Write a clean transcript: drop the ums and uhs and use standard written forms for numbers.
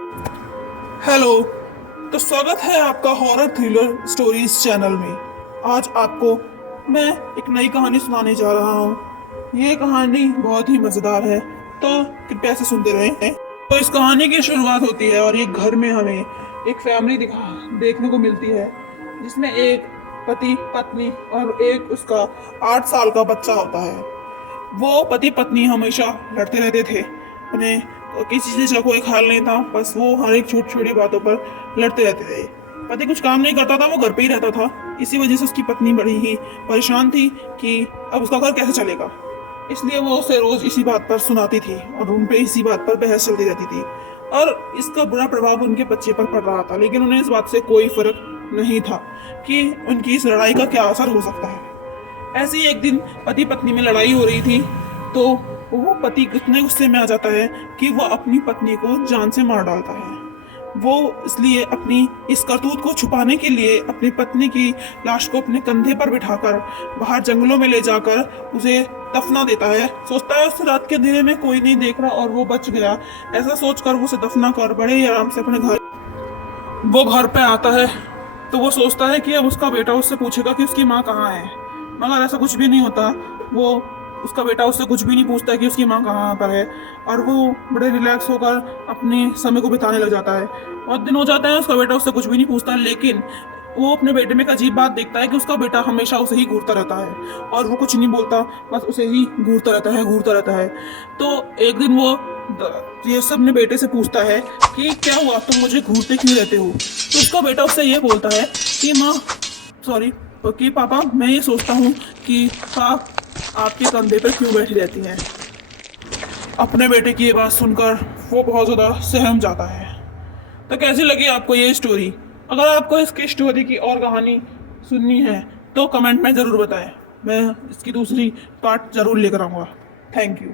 Hello. तो स्वागत है आपका हॉरर थ्रिलर स्टोरीज चैनल में। आज आपको मैं एक नई कहानी सुनाने जा रहा हूँ। ये कहानी बहुत ही मज़ेदार है, तो कृपया से सुनते रहें। तो इस कहानी की शुरुआत होती है और एक घर में हमें एक फैमिली देखने को मिलती है, जिसमें एक पति पत्नी और एक उसका 8 साल का बच्चा होता है। वो पति पत्नी हमेशा लड़ते रहते थे। उन्हें किसी चीज़ का कोई ख्याल नहीं था, बस वो हर एक छोटी छोटी बातों पर लड़ते रहते थे। पति कुछ काम नहीं करता था, वो घर पे ही रहता था। इसी वजह से उसकी पत्नी बड़ी ही परेशान थी कि अब उसका घर कैसे चलेगा। इसलिए वो उसे रोज इसी बात पर सुनाती थी और उन पे इसी बात पर बहस चलती रहती थी। और इसका बुरा प्रभाव उनके बच्चे पर पड़ रहा था, लेकिन उन्हें इस बात से कोई फर्क नहीं था कि उनकी इस लड़ाई का क्या असर हो सकता है। ऐसे ही एक दिन पति पत्नी में लड़ाई हो रही थी, तो वो पति इतने गुस्से में आ जाता है कि वो अपनी पत्नी को जान से मार डालता है। वो इसलिए अपनी इस करतूत को छुपाने के लिए अपनी पत्नी की लाश को अपने कंधे पर बिठाकर बाहर जंगलों में ले जाकर उसे दफना देता है। सोचता है उस रात के अंधेरे में कोई नहीं देख रहा और वो बच गया। ऐसा सोचकर वो उसे दफना कर बड़े ही आराम से अपने घर पे आता है। तो वो सोचता है कि अब उसका बेटा उससे पूछेगा कि उसकी माँ कहाँ है, मगर ऐसा कुछ भी नहीं होता। वो उसका बेटा उससे कुछ भी नहीं पूछता कि उसकी माँ कहाँ पर है, और वो बड़े रिलैक्स होकर अपने समय को बिताने लग जाता है। बहुत दिन हो जाता है, उसका बेटा उससे कुछ भी नहीं पूछता, लेकिन वो अपने बेटे में एक अजीब बात देखता है कि उसका बेटा हमेशा उसे ही घूरता रहता है और वो कुछ नहीं बोलता, बस उसे ही घूरता रहता है। तो एक दिन वो ये सब अपने बेटे से पूछता है कि क्या हुआ, तुम मुझे घूरते क्यों रहते हो। तो उसका बेटा उससे ये बोलता है कि माँ सॉरी कि पापा, मैं ये सोचता हूँ कि आप आपके कंधे पर क्यों बैठी रहती हैं। अपने बेटे की ये बात सुनकर वो बहुत ज़्यादा सहम जाता है। तो कैसी लगी आपको ये स्टोरी? अगर आपको इसकी स्टोरी की और कहानी सुननी है तो कमेंट में ज़रूर बताएं। मैं इसकी दूसरी पार्ट ज़रूर लेकर आऊँगा। Thank you.